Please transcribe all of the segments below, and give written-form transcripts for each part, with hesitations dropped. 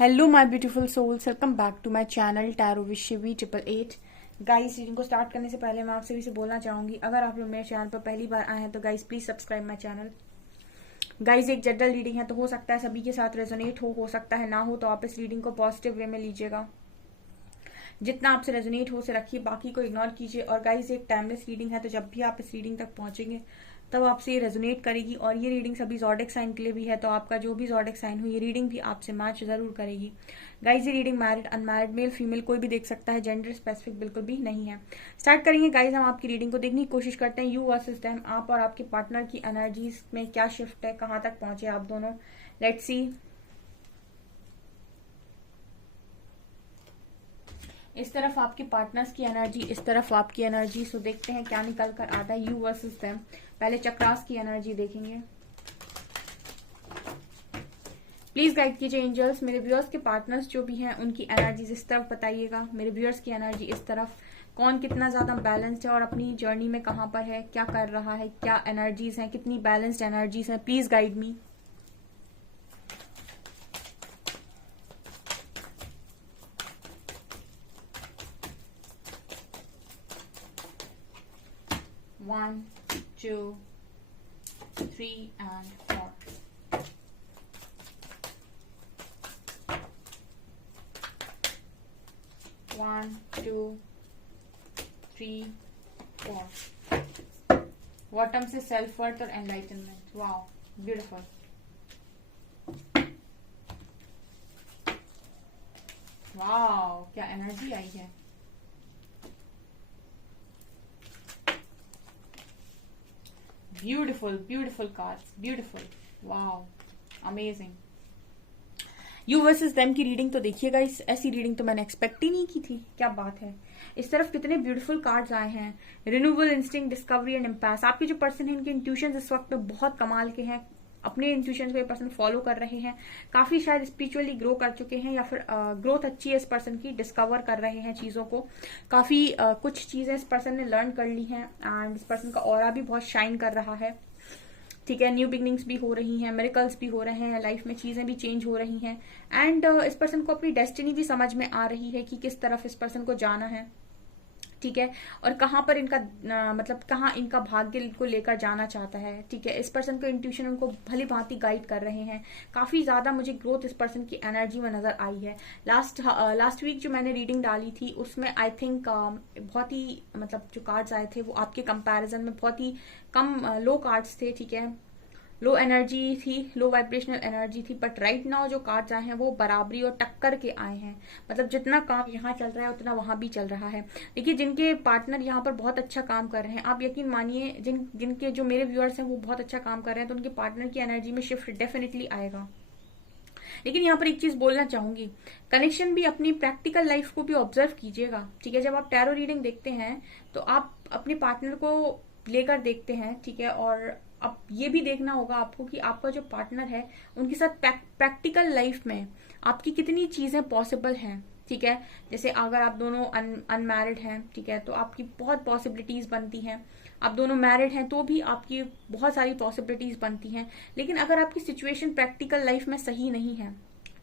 Hello my beautiful souls, welcome back to my channel tarot with Shivi 888। Guys, reading को start करने से पहले मैं आपसे भी से बोलना चाहूंगी, अगर आप लोग मेरे चैनल पर पहली बार आए हैं तो guys please subscribe my channel. Guys, एक जनरल रीडिंग है तो हो सकता है सभी के साथ रेजोनेट हो सकता है ना हो, तो आप इस रीडिंग को पॉजिटिव वे में लीजिएगा। जितना आपसे रेजोनेट हो उसे रखिए, बाकी को इग्नोर कीजिए। और गाइस, एक टाइमलेस रीडिंग है तो जब भी आप इस रीडिंग तक पहुंचेंगे तब आपसे ये रेजोनेट करेगी। और ये रीडिंग सभी ज़ोडिक साइन के लिए भी है, तो आपका जो भी ज़ोडिक साइन हो ये रीडिंग भी आपसे मैच जरूर करेगी। गाइस, ये reading married unmarried male female कोई भी देख सकता है, जेंडर स्पेसिफिक बिल्कुल भी नहीं है। स्टार्ट करेंगे गाइस, हम आपकी रीडिंग को देखने की कोशिश करते हैं। यू वर्सेस देम, आप और आपके पार्टनर की एनर्जीज में क्या शिफ्ट है, कहाँ तक पहुंचे आप दोनों। Let's see. इस तरफ आपके पार्टनर्स की एनर्जी, इस तरफ आपकी एनर्जी। सो देखते हैं क्या निकल कर आता है। यू वर्सेस देम, पहले चक्रास की एनर्जी देखेंगे। प्लीज गाइड कीजिए एंजल्स, मेरे व्यूअर्स के पार्टनर्स जो भी हैं उनकी एनर्जीज इस तरफ बताइएगा। मेरे व्यूअर्स की एनर्जी इस तरफ, कौन कितना ज्यादा बैलेंस्ड है और अपनी जर्नी में कहाँ पर है, क्या कर रहा है, क्या एनर्जीज हैं, कितनी बैलेंस्ड एनर्जीज हैं। Please guide me. One, 2, 3 and 4. 1, 2, 3, 4. Bottom से सेल्फ वर्थ और एनलाइटनमेंट। Wow, beautiful. वाओ, क्या एनर्जी आई है। Beautiful beautiful cards, beautiful. Wow, amazing. You versus them की रीडिंग तो देखिएगा, इस ऐसी रीडिंग तो मैंने एक्सपेक्ट ही नहीं की थी। क्या बात है। इस तरफ कितने ब्यूटीफुल कार्ड्स आए हैं। Renewal, instinct, discovery and impasse. आपके जो पर्सन है इनके इंट्यूशन इस वक्त में बहुत कमाल के हैं। अपने इंट्यूशन को ये पर्सन फॉलो कर रहे हैं, काफी शायद स्पिरिचुअली ग्रो कर चुके हैं, या फिर ग्रोथ अच्छी है इस पर्सन की, डिस्कवर कर रहे हैं चीजों को। काफी कुछ चीजें इस पर्सन ने लर्न कर ली हैं एंड इस पर्सन का ऑरा भी बहुत शाइन कर रहा है। ठीक है, न्यू बिगनिंग्स भी हो रही हैं, मिरेकल्स भी हो रहे हैं, लाइफ में चीजें भी चेंज हो रही हैं एंड इस पर्सन को अपनी डेस्टिनी भी समझ में आ रही है कि किस तरफ इस पर्सन को जाना है। ठीक है, और कहाँ पर इनका मतलब कहाँ इनका भाग्य को लेकर जाना चाहता है। ठीक है, इस पर्सन को इंट्यूशन उनको भली भांति गाइड कर रहे हैं। काफी ज्यादा मुझे ग्रोथ इस पर्सन की एनर्जी में नजर आई है। लास्ट वीक जो मैंने रीडिंग डाली थी उसमें आई थिंक बहुत ही मतलब जो कार्ड्स आए थे वो आपके कंपैरिजन में बहुत ही कम लो कार्ड्स थे। ठीक है, लो एनर्जी थी, लो वाइब्रेशनल एनर्जी थी, बट राइट नाउ जो कार्ड्स आए हैं वो बराबरी और टक्कर के आए हैं। मतलब जितना काम यहाँ चल रहा है उतना वहां भी चल रहा है। देखिए, जिनके पार्टनर यहाँ पर बहुत अच्छा काम कर रहे हैं, आप यकीन मानिए जिनके जो मेरे व्यूअर्स हैं वो बहुत अच्छा काम कर रहे हैं, तो उनके पार्टनर की एनर्जी में शिफ्ट डेफिनेटली आएगा। लेकिन यहाँ पर एक चीज बोलना चाहूंगी, कनेक्शन भी अपनी प्रैक्टिकल लाइफ को भी ऑब्जर्व कीजिएगा। ठीक है, जब आप टैरो रीडिंग देखते हैं तो आप अपने पार्टनर को लेकर देखते हैं। ठीक है, और अब ये भी देखना होगा आपको कि आपका जो पार्टनर है उनके साथ प्रैक्टिकल लाइफ में आपकी कितनी चीजें पॉसिबल हैं। ठीक है, जैसे अगर आप दोनों अनमैरिड हैं, ठीक है, तो आपकी बहुत पॉसिबिलिटीज बनती हैं। आप दोनों मैरिड हैं तो भी आपकी बहुत सारी पॉसिबिलिटीज बनती हैं। लेकिन अगर आपकी सिचुएशन प्रैक्टिकल लाइफ में सही नहीं है,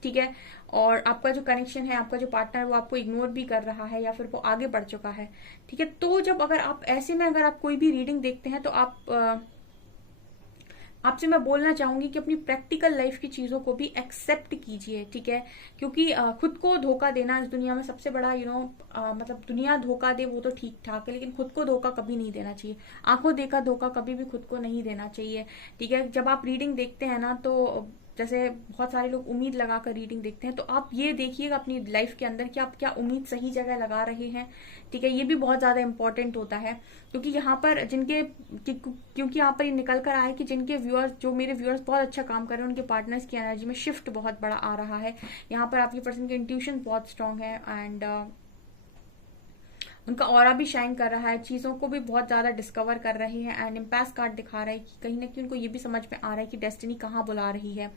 ठीक है, और आपका जो कनेक्शन है, आपका जो पार्टनर वो आपको इग्नोर भी कर रहा है या फिर वो आगे बढ़ चुका है, ठीक है, तो जब अगर आप ऐसे में अगर आप कोई भी रीडिंग देखते हैं तो आपसे मैं बोलना चाहूंगी कि अपनी प्रैक्टिकल लाइफ की चीजों को भी एक्सेप्ट कीजिए। ठीक है, क्योंकि खुद को धोखा देना इस दुनिया में सबसे बड़ा मतलब दुनिया धोखा दे वो तो ठीक ठाक है, लेकिन खुद को धोखा कभी नहीं देना चाहिए। आंखों देखा धोखा कभी भी खुद को नहीं देना चाहिए। ठीक है, जब आप रीडिंग देखते हैं ना, तो जैसे बहुत सारे लोग उम्मीद लगाकर रीडिंग देखते हैं, तो आप ये देखिएगा अपनी लाइफ के अंदर कि आप क्या उम्मीद सही जगह लगा रहे हैं। ठीक है, ये भी बहुत ज्यादा इंपॉर्टेंट होता है, क्योंकि यहाँ पर क्योंकि यहाँ पर ये निकल कर आया है कि जिनके व्यूअर्स, जो मेरे व्यूअर्स बहुत अच्छा काम कर रहे हैं, उनके पार्टनर्स की एनर्जी में शिफ्ट बहुत बड़ा आ रहा है। यहाँ पर आपके पर्सन के इंट्यूशन बहुत स्ट्रांग है एंड उनका ऑरा भी शाइन कर रहा है, चीजों को भी बहुत ज्यादा डिस्कवर कर रहे हैं एंड इम्पैस कार्ड दिखा रहा है कि कहीं ना कहीं उनको ये भी समझ में आ रहा है कि डेस्टिनी कहाँ बुला रही है।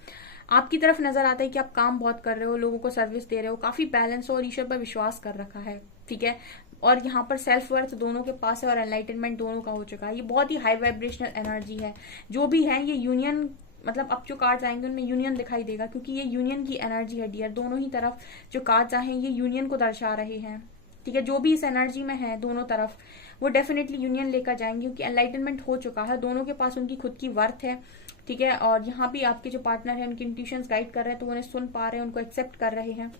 आपकी तरफ नजर आता है कि आप काम बहुत कर रहे हो, लोगों को सर्विस दे रहे हो, काफी बैलेंस हो और ईश्वर पर विश्वास कर रखा है। ठीक है, और यहाँ पर सेल्फ वर्थ दोनों के पास है और एनलाइटनमेंट दोनों का हो चुका है। ये बहुत ही हाई वाइब्रेशनल एनर्जी है। जो भी है ये यूनियन मतलब अब जो कार्ड्स आएंगे उनमें यूनियन दिखाई देगा, क्योंकि ये यूनियन की एनर्जी है डियर। दोनों ही तरफ जो कार्ड्स आए हैं ये यूनियन को दर्शा रहे हैं, ठीक है। जो भी इस एनर्जी में है दोनों तरफ वो डेफिनेटली यूनियन लेकर जाएंगे, क्योंकि एनलाइटनमेंट हो चुका है, दोनों के पास उनकी खुद की वर्थ है, ठीक है। और यहाँ भी आपके जो पार्टनर है उनके इंट्यूशंस गाइड कर रहे हैं, तो उन्हें सुन पा रहे हैं, उनको एक्सेप्ट कर रहे हैं।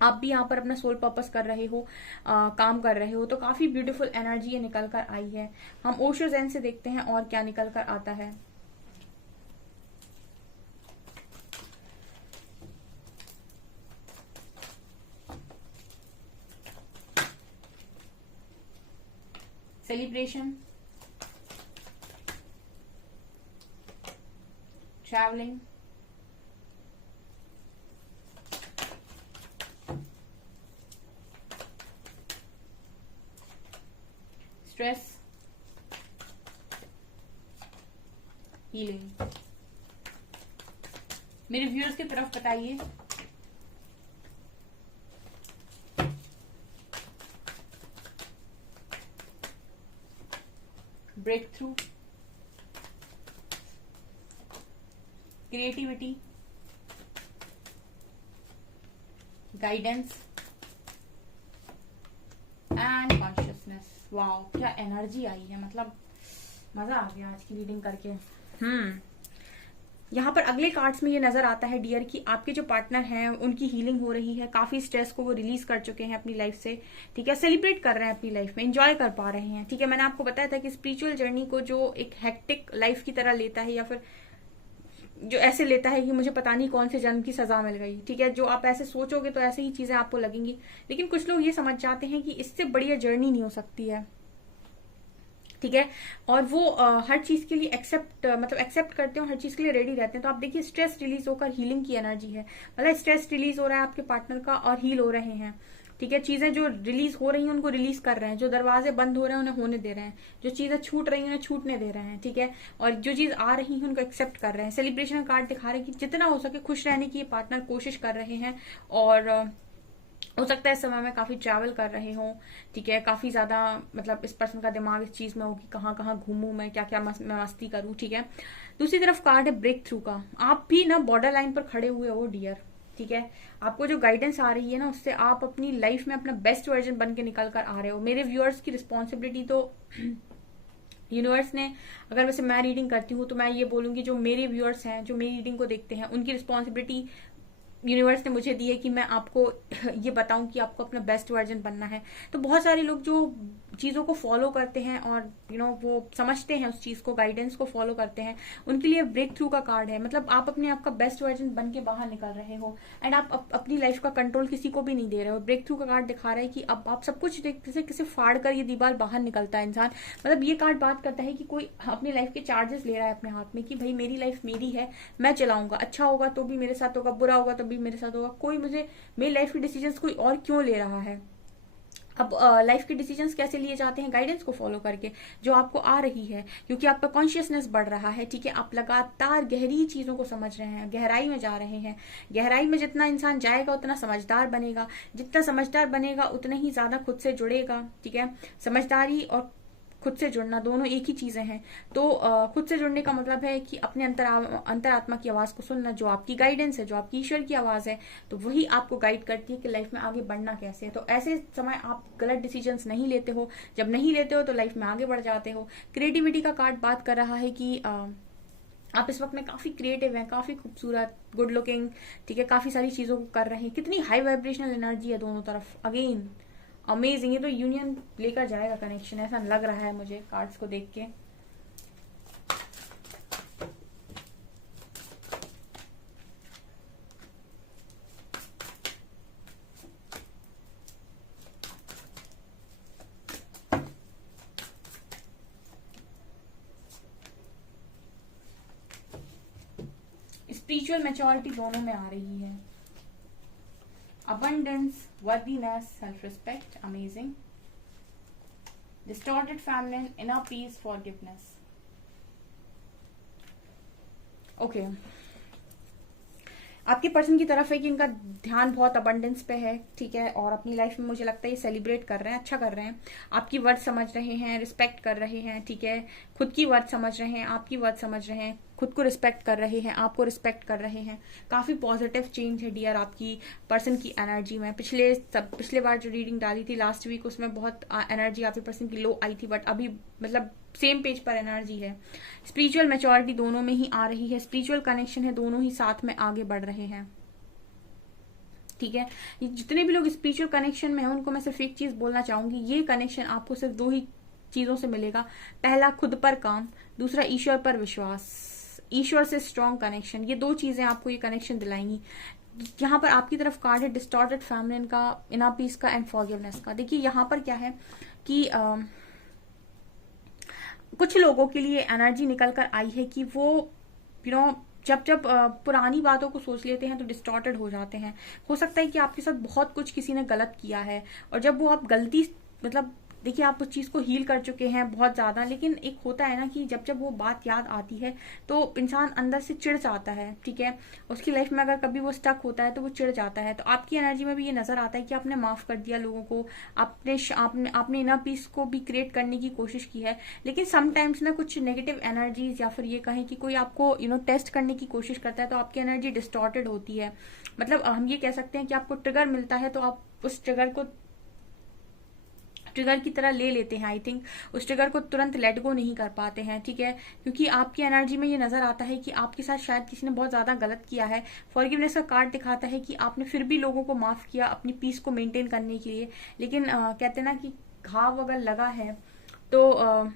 आप भी यहाँ पर अपना सोल पर्पस कर रहे हो, काम कर रहे हो, तो काफी ब्यूटीफुल एनर्जी ये निकल कर आई है। हम ओशो ज़ेन से देखते हैं और क्या निकल कर आता है। Celebration, travelling, stress, healing. मेरे व्यूअर्स की तरफ बताइए। Breakthrough, creativity, guidance and consciousness. Wow, क्या एनर्जी आई है, मतलब मजा आ गया आज की रीडिंग करके। यहाँ पर अगले कार्ड्स में ये नजर आता है डियर कि आपके जो पार्टनर हैं उनकी हीलिंग हो रही है, काफी स्ट्रेस को वो रिलीज कर चुके हैं अपनी लाइफ से, ठीक है। सेलिब्रेट कर रहे हैं अपनी लाइफ में, एंजॉय कर पा रहे हैं, ठीक है। मैंने आपको बताया था कि स्पिरिचुअल जर्नी को जो एक हेक्टिक लाइफ की तरह लेता है, या फिर जो ऐसे लेता है कि मुझे पता नहीं कौन से जन्म की सजा मिल गई, ठीक है। जो आप ऐसे सोचोगे तो ऐसे ही चीजें आपको लगेंगी, लेकिन कुछ लोग ये समझ जाते हैं कि इससे बढ़िया जर्नी नहीं हो सकती है, ठीक है। और वो हर चीज के लिए एक्सेप्ट करते हैं, हर चीज के लिए रेडी रहते हैं। तो आप देखिए स्ट्रेस रिलीज होकर हीलिंग की एनर्जी है, मतलब स्ट्रेस रिलीज हो रहा है आपके पार्टनर का और हील हो रहे हैं, ठीक है। चीजें जो रिलीज हो रही हैं उनको रिलीज कर रहे हैं, जो दरवाजे बंद हो रहे हैं उन्हें होने दे रहे हैं, जो चीजें छूट रही हैं उन्हें छूटने दे रहे हैं, ठीक है। और जो चीज आ रही है उनको एक्सेप्ट कर रहे हैं। सेलिब्रेशन कार्ड दिखा रहे हैं कि जितना हो सके खुश रहने की ये पार्टनर कोशिश कर रहे हैं, और हो सकता है इस समय में काफी ट्रैवल कर रहे हो, ठीक है। काफी ज्यादा मतलब इस पर्सन का दिमाग इस चीज में हो कि कहाँ कहाँ घूमूं मैं, क्या क्या मैं मस्ती करूं, ठीक है। दूसरी तरफ कार्ड है ब्रेक थ्रू का। आप भी ना बॉर्डर लाइन पर खड़े हुए हो डियर, ठीक है। आपको जो गाइडेंस आ रही है ना उससे आप अपनी लाइफ में अपना बेस्ट वर्जन बन के निकल कर आ रहे हो। मेरे व्यूअर्स की रिस्पॉन्सिबिलिटी तो यूनिवर्स ने, अगर वैसे मैं रीडिंग करती हूँ तो मैं ये बोलूंगी जो मेरे व्यूअर्स हैं जो मेरी रीडिंग को देखते हैं उनकी रिस्पॉन्सिबिलिटी यूनिवर्स ने मुझे दी है कि मैं आपको ये बताऊं कि आपको अपना बेस्ट वर्जन बनना है। तो बहुत सारे लोग जो चीजों को फॉलो करते हैं और वो समझते हैं उस चीज को, गाइडेंस को फॉलो करते हैं, उनके लिए ब्रेक थ्रू का कार्ड है। मतलब आप अपने आप का बेस्ट वर्जन बन के बाहर निकल रहे हो, एंड आप अपनी लाइफ का कंट्रोल किसी को भी नहीं दे रहे हो। ब्रेक थ्रू का कार्ड दिखा रहा है कि अब आप सब कुछ जैसे किसी फाड़ कर ये दीवार बाहर निकलता है इंसान। मतलब ये कार्ड बात करता है कि कोई अपनी लाइफ के चार्जेस ले रहा है अपने हाथ में कि भाई मेरी लाइफ मेरी है, मैं चलाऊंगा, अच्छा होगा तो भी मेरे साथ होगा, बुरा होगा तो भी मेरे साथ होगा, कोई मुझे मेरी लाइफ के डिसीजंस कोई और क्यों ले रहा है। अब लाइफ के डिसीजंस कैसे लिए जाते हैं, गाइडेंस को फॉलो करके जो आपको आ रही है, क्योंकि आपका कॉन्शियसनेस बढ़ रहा है, ठीक है। आप लगातार गहरी चीजों को समझ रहे हैं, गहराई में जा रहे हैं। गहराई में जितना इंसान जाएगा उतना समझदार बनेगा, जितना समझदार बनेगा उतना ही ज्यादा खुद से जुड़ेगा, ठीक है। समझदारी और खुद से जुड़ना दोनों एक ही चीजें हैं। तो खुद से जुड़ने का मतलब है कि अपने अंतरात्मा की आवाज को सुनना, जो आपकी गाइडेंस है, जो आपकी ईश्वर की आवाज है, तो वही आपको गाइड करती है कि लाइफ में आगे बढ़ना कैसे है। तो ऐसे समय आप गलत डिसीजंस नहीं लेते हो, जब नहीं लेते हो तो लाइफ में आगे बढ़ जाते हो। क्रिएटिविटी का कार्ड बात कर रहा है कि आप इस वक्त में काफी क्रिएटिव हैं, काफी खूबसूरत, गुड लुकिंग, ठीक है, काफी सारी चीजों को कर रहे हैं। कितनी हाई वाइब्रेशनल एनर्जी है दोनों तरफ, अगेन अमेजिंग। ये तो यूनियन लेकर जाएगा कनेक्शन, ऐसा लग रहा है मुझे कार्ड्स को देख के। स्पिरिचुअल मैच्योरिटी दोनों में आ रही है। abundance, worthiness, self-respect, amazing. Distorted feminine, inner peace, forgiveness. Okay. आपके पर्सन की तरफ है कि इनका ध्यान बहुत अबंडेंस पे है, ठीक है, और अपनी लाइफ में मुझे लगता है ये सेलिब्रेट कर रहे हैं, अच्छा कर रहे हैं, आपकी वर्ड समझ रहे हैं, रिस्पेक्ट कर रहे हैं, ठीक है, खुद की वर्ड समझ रहे हैं, आपकी वर्ड समझ रहे हैं, खुद को रिस्पेक्ट कर रहे हैं, आपको रिस्पेक्ट कर रहे हैं। काफी पॉजिटिव चेंज है डियर आपकी पर्सन की एनर्जी में। पिछले बार जो रीडिंग डाली थी लास्ट वीक, उसमें बहुत एनर्जी आपके पर्सन की लो आई थी, बट अभी मतलब सेम पेज पर एनर्जी है। स्पिरिचुअल मैच्योरिटी दोनों में ही आ रही है, स्पिरिचुअल कनेक्शन है, दोनों ही साथ में आगे बढ़ रहे हैं। ठीक है, जितने भी लोग स्पिरिचुअल कनेक्शन में हैं उनको मैं सिर्फ एक चीज बोलना चाहूंगी, ये कनेक्शन आपको सिर्फ दो ही चीजों से मिलेगा। पहला खुद पर काम, दूसरा ईश्वर पर विश्वास, ईश्वर से स्ट्रॉन्ग कनेक्शन। ये दो चीजें आपको ये कनेक्शन दिलाएंगी। यहाँ पर आपकी तरफ कार्ड है डिस्टॉर्टेड फैमिली का, इनर पीस का एंड फॉरगिवनेस का। देखिए यहाँ पर क्या है कि कुछ लोगों के लिए एनर्जी निकल कर आई है कि वो जब पुरानी बातों को सोच लेते हैं तो डिस्टॉर्टेड हो जाते हैं। हो सकता है कि आपके साथ बहुत कुछ किसी ने गलत किया है, और जब वो आप गलती मतलब देखिए आप उस चीज को हील कर चुके हैं बहुत ज्यादा, लेकिन एक होता है ना कि जब वो बात याद आती है तो इंसान अंदर से चिढ़ जाता है। ठीक है, उसकी लाइफ में अगर कभी वो स्टक होता है तो वो चिढ़ जाता है। तो आपकी एनर्जी में भी ये नजर आता है कि आपने माफ कर दिया लोगों को, आपने इनर पीस को भी क्रिएट करने की कोशिश की है। लेकिन समटाइम्स ना कुछ नेगेटिव एनर्जीज, या फिर ये कहें कि कोई आपको टेस्ट करने की कोशिश करता है तो आपकी एनर्जी डिस्टॉर्टेड होती है। मतलब हम ये कह सकते हैं कि आपको ट्रिगर मिलता है तो आप उस ट्रिगर की तरह ले लेते हैं। आई थिंक उस ट्रिगर को तुरंत लेट गो नहीं कर पाते हैं। ठीक है, क्योंकि आपकी एनर्जी में ये नजर आता है कि आपके साथ शायद किसी ने बहुत ज्यादा गलत किया है। फॉरगिवनेस का कार्ड दिखाता है कि आपने फिर भी लोगों को माफ किया अपनी पीस को मेंटेन करने के लिए। लेकिन कहते ना कि घाव अगर लगा है तो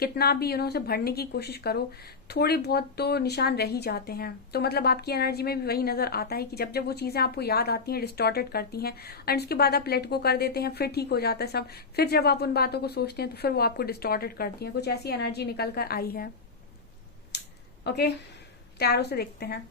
कितना भी उसे भरने की कोशिश करो, थोड़े बहुत तो निशान रह ही जाते हैं। तो मतलब आपकी एनर्जी में भी वही नजर आता है कि जब वो चीजें आपको याद आती हैं, डिस्टॉर्टेड करती हैं, और उसके बाद आप लेट गो कर देते हैं, फिर ठीक हो जाता है सब। फिर जब आप उन बातों को सोचते हैं तो फिर वो आपको डिस्टॉर्टेड करती हैं। कुछ ऐसी एनर्जी निकल कर आई है। ओके, टैरो से देखते हैं।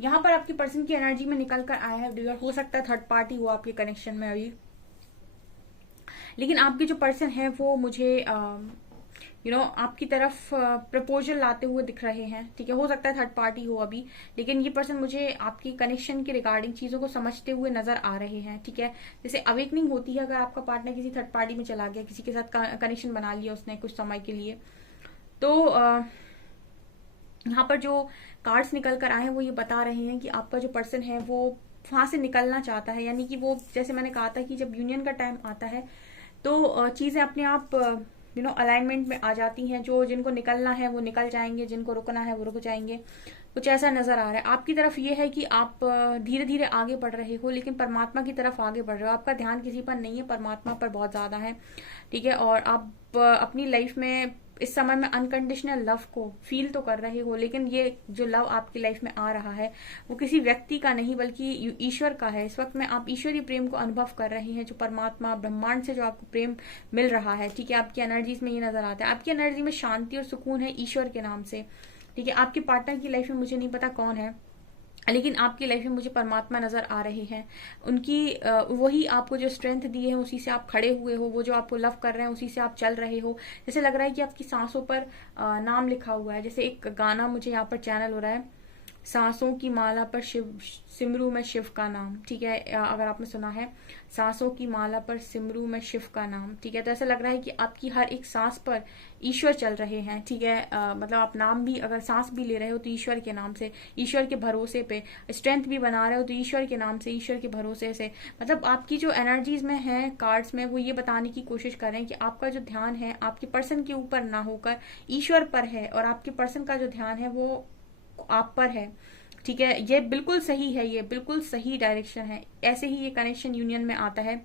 यहाँ पर आपकी पर्सन की एनर्जी में निकल कर आया है डियर। हो सकता है थर्ड पार्टी हो आपके कनेक्शन में अभी, लेकिन आपके जो पर्सन है वो मुझे आपकी तरफ प्रपोजल लाते हुए दिख रहे हैं। ठीक है, हो सकता है थर्ड पार्टी हो अभी, लेकिन ये पर्सन मुझे आपकी कनेक्शन के रिगार्डिंग चीजों को समझते हुए नजर आ रहे हैं। ठीक है, जैसे अवेकनिंग होती है अगर आपका पार्टनर किसी थर्ड पार्टी में चला गया, किसी के साथ कनेक्शन बना लिया उसने कुछ समय के लिए, तो यहाँ पर जो कार्ड्स निकल कर आए हैं वो ये बता रहे हैं कि आपका जो पर्सन है वो वहां से निकलना चाहता है। यानी कि वो, जैसे मैंने कहा था कि जब यूनियन का टाइम आता है तो चीजें अपने आप अलाइनमेंट में आ जाती हैं। जिनको निकलना है वो निकल जाएंगे, जिनको रुकना है वो रुक जाएंगे। कुछ ऐसा नजर आ रहा है आपकी तरफ। ये है कि आप धीरे धीरे आगे बढ़ रहे हो, लेकिन परमात्मा की तरफ आगे बढ़ रहे हो। आपका ध्यान किसी पर नहीं है, परमात्मा पर बहुत ज्यादा है। ठीक है, और आप अपनी लाइफ में इस समय में अनकंडीशनल लव को फील तो कर रहे हो, लेकिन ये जो लव आपकी लाइफ में आ रहा है वो किसी व्यक्ति का नहीं बल्कि ईश्वर का है। इस वक्त में आप ईश्वरीय प्रेम को अनुभव कर रहे हैं, जो परमात्मा ब्रह्मांड से जो आपको प्रेम मिल रहा है। ठीक है, आपकी एनर्जीज में ये नजर आता है। आपकी एनर्जी में शांति और सुकून है ईश्वर के नाम से। ठीक है, आपके पार्टनर की लाइफ में मुझे नहीं पता कौन है, लेकिन आपकी लाइफ में मुझे परमात्मा नजर आ रहे हैं। उनकी वही आपको जो स्ट्रेंथ दिए हैं उसी से आप खड़े हुए हो, वो जो आपको लव कर रहे हैं उसी से आप चल रहे हो। जैसे लग रहा है कि आपकी सांसों पर नाम लिखा हुआ है। जैसे एक गाना मुझे यहाँ पर चैनल हो रहा है, सांसों की माला पर शिव सिमरू में शिव का नाम। ठीक है, अगर आपने सुना है, सांसों की माला पर सिमरू में शिव का नाम। ठीक है, तो ऐसा लग रहा है कि आपकी हर एक सांस पर ईश्वर चल रहे हैं। ठीक है, मतलब आप नाम भी अगर सांस भी ले रहे हो तो ईश्वर के नाम से, ईश्वर के भरोसे पे। स्ट्रेंथ भी बना रहे हो तो ईश्वर के नाम से, ईश्वर के भरोसे से। मतलब आपकी जो एनर्जीज में है कार्ड्स में, वो ये बताने की कोशिश कर रहे हैं कि आपका जो ध्यान है आपके पर्सन के ऊपर ना होकर ईश्वर पर है, और आपके पर्सन का जो ध्यान है वो आप पर है। ठीक है, ये बिल्कुल सही है, ये बिल्कुल सही डायरेक्शन है। ऐसे ही ये कनेक्शन यूनियन में आता है।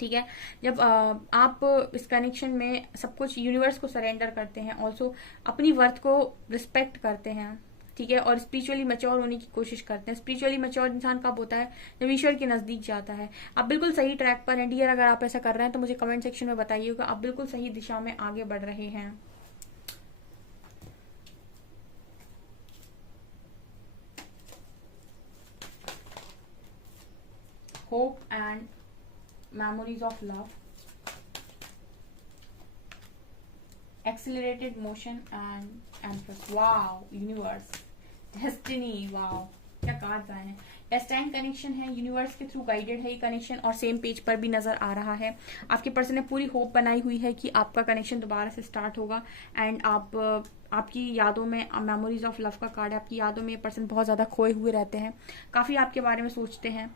ठीक है, जब आप इस कनेक्शन में सब कुछ यूनिवर्स को सरेंडर करते हैं, ऑल्सो अपनी वर्थ को रिस्पेक्ट करते हैं। ठीक है, और स्पिरिचुअली मैच्योर होने की कोशिश करते हैं। स्पिरिचुअली मैच्योर इंसान कब होता है? जब ईश्वर के नजदीक जाता है। आप बिल्कुल सही ट्रैक पर हैं डियर। अगर आप ऐसा कर रहे हैं तो मुझे कमेंट सेक्शन में बताइएगा, आप बिल्कुल सही दिशा में आगे बढ़ रहे हैं। Hope and memories of love, accelerated motion and empress. Wow, universe, destiny, wow क्या कार्ड्स आए हैं। डेस्टाइन कनेक्शन है, यूनिवर्स के थ्रू गाइडेड है ये कनेक्शन, और सेम पेज पर भी नजर आ रहा है। आपके पर्सन ने पूरी होप बनाई हुई है कि आपका कनेक्शन दोबारा से स्टार्ट होगा, एंड आपकी यादों में, मेमोरीज ऑफ लव का कार्ड है, आपकी यादों में ये पर्सन बहुत ज्यादा खोए हुए रहते हैं, काफी आपके बारे में सोचते हैं।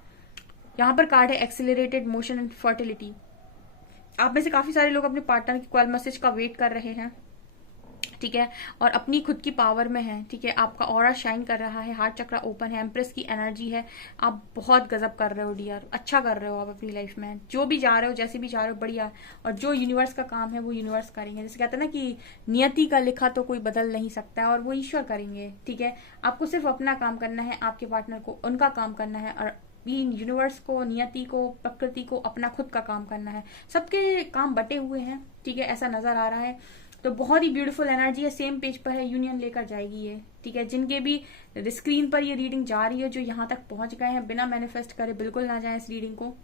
यहाँ पर कार्ड है एक्सिलरेटेड मोशन एंड फर्टिलिटी। आप में से काफी सारे लोग अपने पार्टनर की कॉल मैसेज का वेट कर रहे हैं, ठीक है, और अपनी खुद की पावर में है, ठीक है। आपका ऑरा शाइन कर रहा है, हार्ट चक्रा ओपन है, एम्प्रेस की एनर्जी है। आप बहुत गजब कर रहे हो डियर, अच्छा कर रहे हो आप अपनी लाइफ में, जो भी जा रहे हो, जैसे भी जा रहे हो, बढ़िया। और जो यूनिवर्स का काम है वो यूनिवर्स करेंगे। जैसे कहते हैं ना कि नियति का लिखा तो कोई बदल नहीं सकता है, और वो ईश्वर करेंगे, ठीक है। आपको सिर्फ अपना काम करना है, आपके पार्टनर को उनका काम करना है, और यूनिवर्स को, नियति को, प्रकृति को अपना खुद का काम करना है। सबके काम बटे हुए हैं, ठीक है, ऐसा नजर आ रहा है। तो बहुत ही ब्यूटीफुल एनर्जी है, सेम पेज पर है, यूनियन लेकर जाएगी ये, ठीक है। जिनके भी स्क्रीन पर ये रीडिंग जा रही है, जो यहाँ तक पहुंच गए हैं, बिना मैनिफेस्ट करे बिल्कुल ना जाए इस रीडिंग को,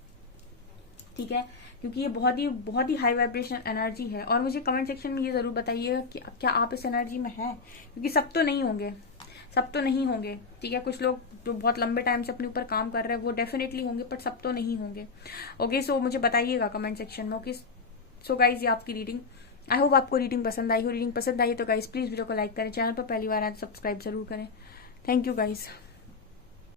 ठीक है, क्योंकि ये बहुत ही हाई वाइब्रेशन एनर्जी है। और मुझे कमेंट सेक्शन में ये जरूर बताइएगा कि क्या आप इस एनर्जी में हैं, क्योंकि सब तो नहीं होंगे, सब तो नहीं होंगे, ठीक है। कुछ लोग जो बहुत लंबे टाइम से अपने ऊपर काम कर रहे हैं वो डेफिनेटली होंगे, बट सब तो नहीं होंगे। ओके, सो मुझे बताइएगा कमेंट सेक्शन में। ओके, सो गाइज ये आपकी रीडिंग, आई होप आपको रीडिंग पसंद आई हो। रीडिंग पसंद आई तो गाइज प्लीज वीडियो को लाइक करें, चैनल पर पहली बार आए तो सब्सक्राइब जरूर करें। Thank you guys.